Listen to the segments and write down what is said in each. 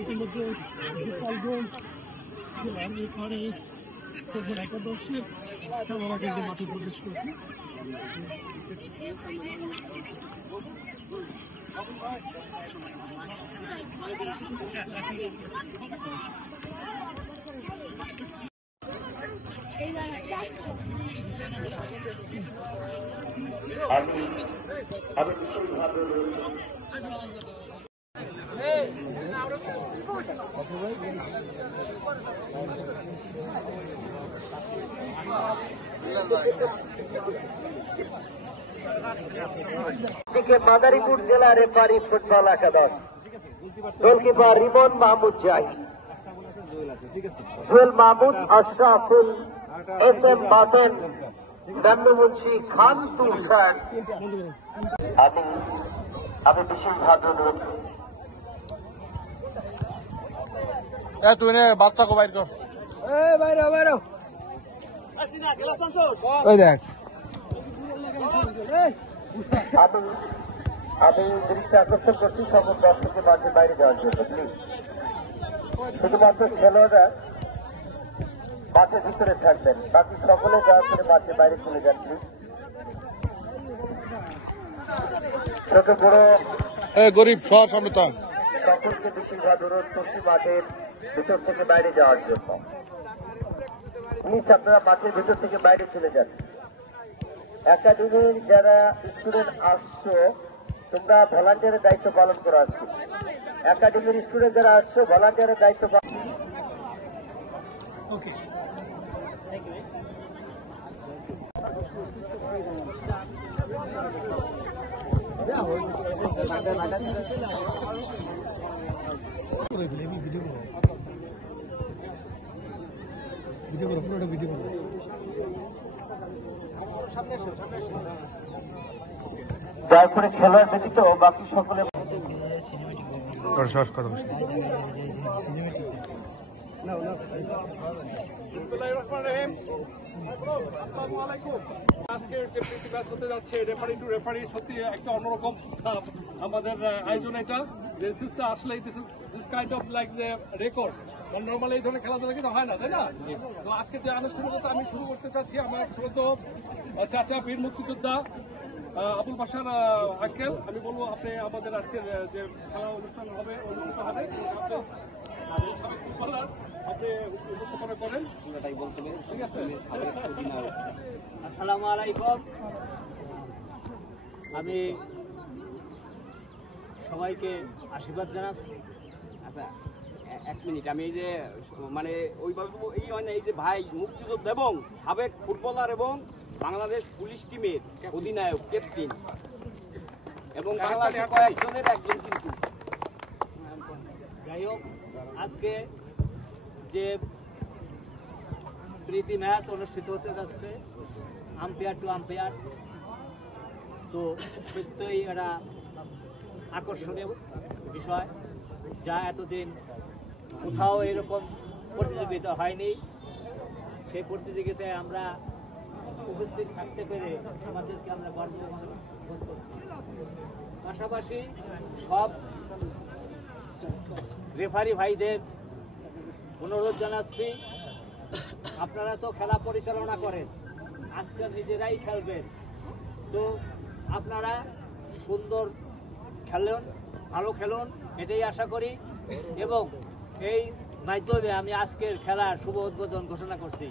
ইতিমধ্যে গোপালগঞ্জ জেলার এখানে একাদশের খেলোয়াড়রা কিন্তু মাঠে প্রবেশ করছে। আমি বিশেষভাবে মাদারীপুর জেলা রেফারি ফুটবল একাদশ goalkeeper Rimon Mahmud Zahid, Jewel Mahmud, Ashraful, S M Baten, Dandmunshi Khan Tushar. আমি বিশেষভাবে অনুরোধ করি তুই বাচ্চাকে বাইর কর, দেখ। আমি দৃষ্টি আকর্ষণ করছি সকল দর্শকের মাঝে বাইরে যাওয়ার জন্য। প্লিজ শুধুমাত্র খেলোয়াড়রা মাঠের ভিতরে থাকবেন, বাকি সকলে যাওয়ার পরে মাঠের বাইরে চলে যান। প্লিজ ছোট বড় গরিব সব সামনে তো সকলকে বেশিরভাগ অনুরোধ করছি মাঠের ভিতর থেকে বাইরে যাওয়ার জন্য। প্লিজ আপনারা মাঠের ভিতর থেকে বাইরে চলে যান। একাডেমির যারা স্টুডেন্ট আসছো তোমরা ভলান্টিয়ারের দায়িত্ব পালন করে আসছো। একাডেমির স্টুডেন্ট যারা আসছো ভলান্টিয়ারের দায়িত্ব দয়া করে খেলোয়াড় ব্যতীত বাকি সকলে আজকের যে প্রীতি ম্যাচ হতে যাচ্ছে রেফারি টু রেফারি, সত্যি একটা অন্যরকম আমাদের আয়োজন। এটা আসলে দিস কাইন্ড অফ লাইক যে রেকর্ড। নর্মালি এই ধরনের খেলাধুলা কিন্তু হয় না, তাই না? তো আজকে যে আনুষ্ঠানিকতা আমি শুরু করতে চাচ্ছি, আমার ছোট চাচা বীর মুক্তিযোদ্ধা আবুল বাশার আঙ্কেল, আমি বলবো আপনি আমাদের আজকের যে খেলা অনুষ্ঠিত হবে আপনি উপস্থাপনা করেন। ঠিক আছে, আসসালামু আলাইকুম। আমি সবাইকে আশীর্বাদ জানাচ্ছি। আচ্ছা এক মিনিট, আমি এই যে মানে ওইভাবে এই হয় না, এই যে ভাই মুক্তিযোদ্ধা এবং সাবেক ফুটবলার এবং বাংলাদেশ পুলিশ টিমের অধিনায়ক ক্যাপ্টেন এবং বাংলাদেশের কয়েকজনের একজন, কিন্তু যাই হোক আজকে যে প্রীতি ম্যাচ অনুষ্ঠিত হতে যাচ্ছে আম্পায়ার টু আম্পায়ার, তো সত্যই এটা আকর্ষণীয় বিষয়, যা এতদিন কোথাও এরকম প্রতিযোগিতা হয়নি। সেই প্রতিযোগিতায় আমরা উপস্থিত থাকতে পেরে আমাদেরকে আমরা গর্ব বোধ করছি। পাশাপাশি সব রেফারি ভাইদের অনুরোধ জানাচ্ছি, আপনারা তো খেলা পরিচালনা করেন, আজকে নিজেরাই খেলবেন, তো আপনারা সুন্দর খেলুন, ভালো খেলুন, এটাই আশা করি। এবং এই মাধ্যমে আমি আজকের খেলার শুভ উদ্বোধন ঘোষণা করছি।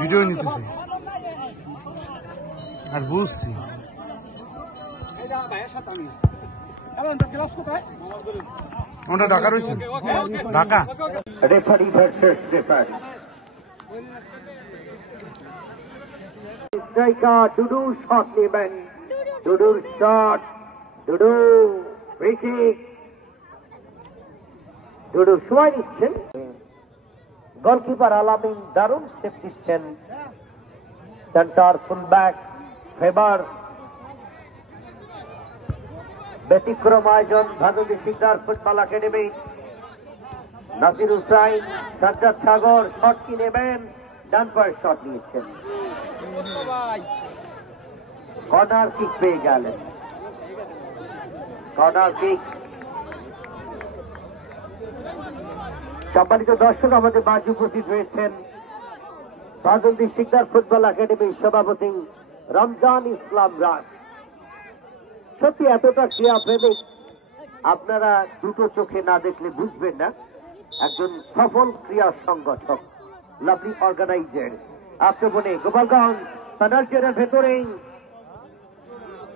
ভিডিও নিতেছি আর বুঝছি ওটা ঢাকা রয়েছে, Dhaka. Referee versus referee. Striker Dudu shot নেবেন, ডুডুর shot, Dudu free kick, Dudu সময় দিচ্ছেন, গোলকিপার আলামিন দারুণ সেভ দিচ্ছেন, সেন্টার ফুলব্যাক ফেবার। ব্যতিক্রম আয়োজন ভাদুদি শিকদার ফুটবল একাডেমি। নাসির হুসাইন, সাজ্জাদ সাগর শট কি নেবেন, ডান পায়ের শট নিয়েছেন, কর্নার কিক পেয়ে গেলেন, কর্নার কিক। সম্মানিত দর্শক, আমাদের মাঝে উপস্থিত হয়েছেন ভাদুদি শিকদার ফুটবল একাডেমির সভাপতি রমজান ইসলাম রাস। সত্যি এতটা ক্রীড়া প্রেমিক আপনারা দুটো চোখে না দেখলে বুঝবেন না। একজন সফল ক্রীড়া সংগঠক, লাভলি অর্গানাইজার। আক্রমণে গোপালগঞ্জ পেনাল্টির ভেতরেই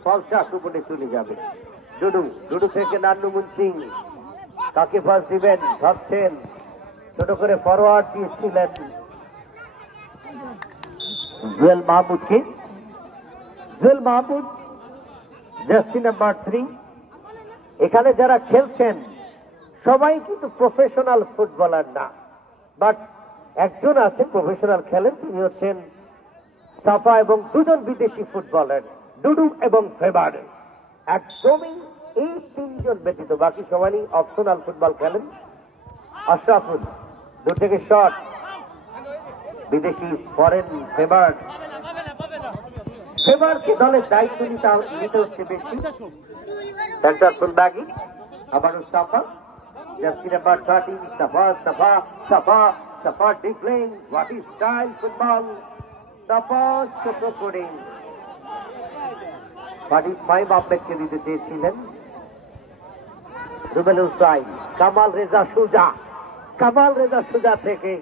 ফলসটা আক্রমণে চলে যাবে। ডুডু, ডুডু থেকে নান্নু মুন্সি, কাকে ফাঁস দিবেন ভাবছেন, ছোট করে ফরওয়ার্ড দিয়েছিলেন জুয়েল মাহমুদকে। Jewel Mahmud jersey number 3। এখানে যারা খেলছেন সবাই কিন্তু প্রফেশনাল ফুটবলার না, বাট একজন আছে প্রফেশনাল খেলেন, তিনি হচ্ছেন সাফা, এবং দুজন বিদেশি ফুটবলার ডুডু এবং ফেবার। একদমই এই তিনজন ব্যতীত বাকি সবাই অপশনাল ফুটবল খেলেন। আশরাফুল দূর থেকে শট, বিদেশি ফরেন ফেবার। ফেবারকে দলের দায়িত্ব নিতে হচ্ছে বেশি। সেন্টার ফুলব্যাগই আবারও Safa, jersey number 13 Safa, Safa Safa Safa displaying, what is style football. Safa ছোট করে 45 আহমেদকে দিতে চেয়েছিলেন। রুবেল হুসাইন, কামাল রেজা সুজা, কামাল রেজা সুজা থেকে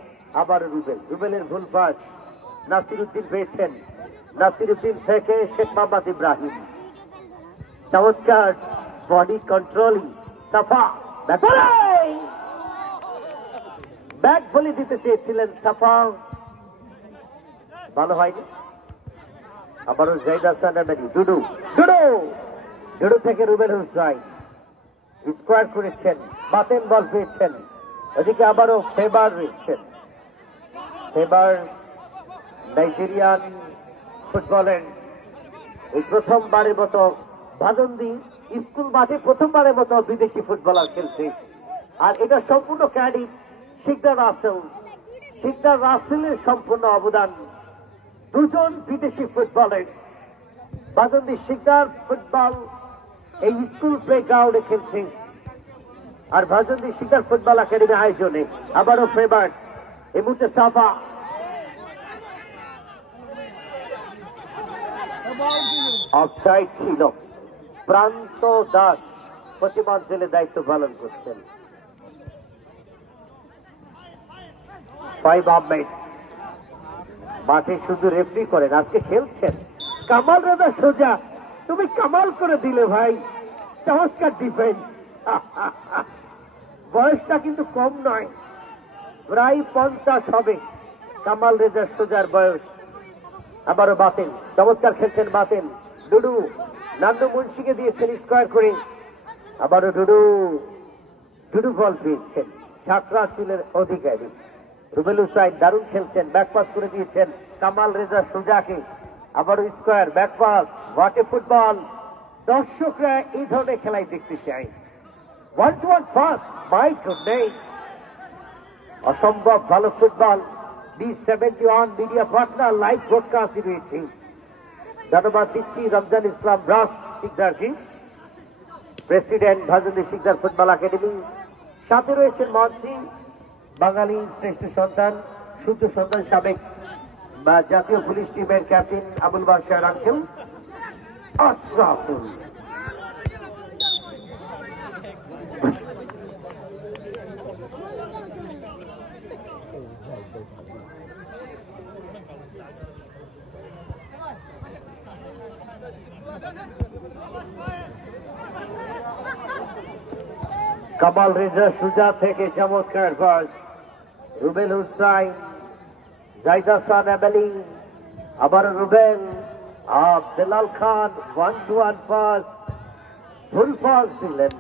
আবার রুবেল, রুবেলের ভুল পাস। নাসির উদ্দিন পেয়েছেন, নাসির উদ্দিন থেকে শেখ মোহাম্মদ ইব্রাহিম, চমৎকার বডি কন্ট্রোলিং। সাফা ব্যাট বলে দিতে চেয়েছিলেন সাফা, ভালো হয়নি। আবারও জাহিদ হাসান আহমেদি, ডুডু, ডুডু, ডুডু থেকে রুবেল হুসাইন স্কোয়ার করেছেন, বাতেন বল পেয়েছেন। ওদিকে আবারও ফেবার রয়েছেন, ফেবার নাইজেরিয়ান ফুটবলের এই প্রথমবারের মতো ভাদন্দি স্কুল মাঠে প্রথমবারের মতো বিদেশি ফুটবলার খেলছে। আর এটা সম্পূর্ণ ক্রেডিট শিকদার রাসেল, শিকদার রাসেলের সম্পূর্ণ অবদান। দুজন বিদেশি ফুটবলার ভাদন্দি শিকদার ফুটবল এই স্কুল প্লে গ্রাউন্ডে খেলছে, আর ভাদন্দি শিকদার ফুটবল একাডেমি আয়োজনে আবারও ফেভার। এই মুহূর্তে সাফা, অফসাইড ছিল। প্রান্ত দাস পশ্চিমাঞ্চলে দায়িত্ব পালন করছেন। 5 আহমেদ মাঠে শুধু রেফারি করেন, আজকে খেলছেন। কামাল রেজা সোজা, তুমি কামাল করে দিলে ভাই, চমৎকার ডিফেন্স। বয়সটা কিন্তু কম নয়, প্রায় 50 হবে কামাল রেজা সোজার বয়স। আবারও বাতেন, চমৎকার খেলছেন বাতেন। ডুডু, নান্দু মুন্সিকে দিয়েছেন স্কোয়ার করে, আবারও ডুডু, ডুডু বল পেয়েছেন, ছাত্রা চুলের অধিকারী। রুবেল হুসাইন দারুণ খেলছেন, ব্যাকপাস করে দিয়েছেন কামাল রেজা সুজাকে, আবারও square back pass. What a football! দর্শকরা এই ধরনের খেলাই দেখতে চাই। 1-1 পাস, মাই গুডনেস, অসম্ভব ভালো football. B71 media partner live broadcast রয়েছে। ধন্যবাদ দিচ্ছি রমজান ইসলাম রাস শিকদারকে, প্রেসিডেন্ট ভাদুদি শিকদার ফুটবল একাডেমি। সাথে রয়েছেন মঞ্চে বাঙালি শ্রেষ্ঠ সন্তান, সূর্য সন্তান, সাবেক জাতীয় পুলিশ টিমের ক্যাপ্টেন আবুল বাদশাহ আঙ্কেল আশরাফুল। কামাল রেজা সুজা থেকে চমৎকার পাস। রুবেল হুসাইন, জাহিদ হাসান আহমেদি, আবার রুবেল, বেলাল খান 1-1 পাস, ফুল পাস দিলেন,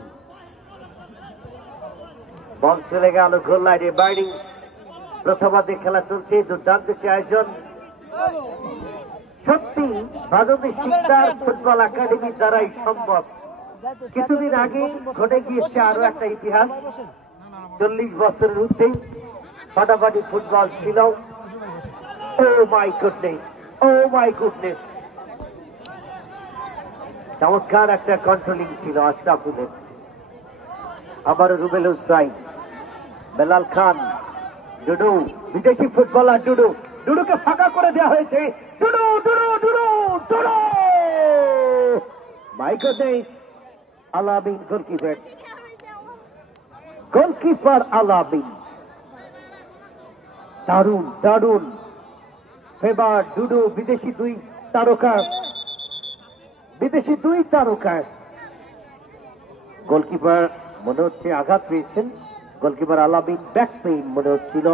বল চলে গেল গোল লাইনে বাইরে। প্রথমার্ধে খেলা চলছে, দুর্দান্ত একটি আয়োজন। সত্যি বাংলাদেশ শিকদার ফুটবল একাডেমির দ্বারাই সম্ভব। কিছুদিন আগে ঘটে গিয়েছে আরো একটা ইতিহাস। 40 বছরের ঊর্ধ্বে ফাটাফাটি ফুটবল ছিল। ও my goodness, O my goodness, চমৎকার একটা কন্ট্রোলিং ছিল আশরাফুলের। আবার রুবেল হুসাইন, বেলাল খান, ডুডু, বিদেশি ফুটবলার ডুডু, ডুডুকে ফাঁকা করে দেওয়া হয়েছে। ডুডু ডুডু ডুডু ডুডু, মাই গুডনেস, আলামিন গোলকিপার, গোলকিপার আলামিন, দারুণ দারুণ ফেভার ডুডু। বিদেশি দুই তারকা, বিদেশি দুই তারকা। গোলকিপার মনে হচ্ছে আঘাত পেয়েছেন, গোলকিপার আলামিন ব্যাক পেইন মনে হচ্ছিল।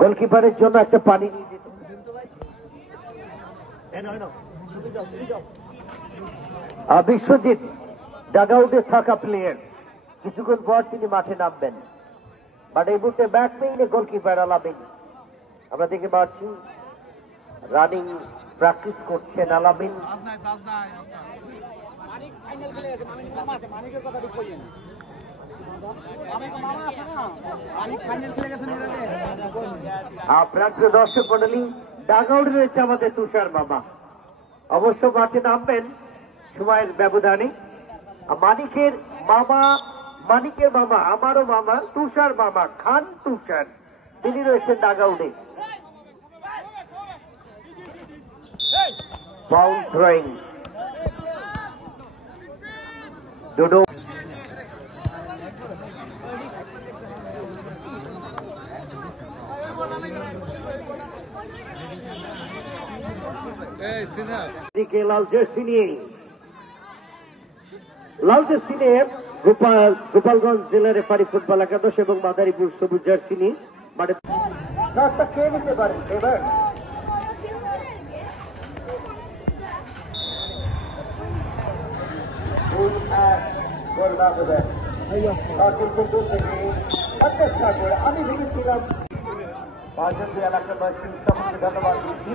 গোলকিপারের জন্য একটা পানি নিয়ে যেত। বিশ্বজিৎ ডাগআউটে থাকা প্লেয়ার, কিছুক্ষণ পর তিনি মাঠে নামবেন, বাট এই মুহূর্তে ব্যাক পেইনে গোলকিপার আলামিন। আমরা দেখে পাচ্ছি রানিং প্র্যাকটিস করছেন আলামিন। আপনার দর্শক মন্ডলী, ডাগআউট রয়েছে আমাদের তুষার মামা, অবশ্য মাঠে নামবেন সময়ের ব্যবধানে। মানিকের মামা, মানিকের মামা, আমারও মামা, তুষার মামা, খান তুষার, তিনি রয়েছেন ডাগআউটে। বাউল থ্রোয়িং, ডুডু দিকে লাল জার্সি নিয়ে, লাল জার্সি নিয়ে গোপালগঞ্জ জেলার রেফারি ফুটবল একাদশ এবং মাদারীপুর সবুজ জার্সি নিয়ে মাঠে খেয়ে নিতে পারেন। এবার আমি ভেবেছিলাম পাঁচজন এলাকাবাসী সকলকে ধন্যবাদ দিচ্ছি।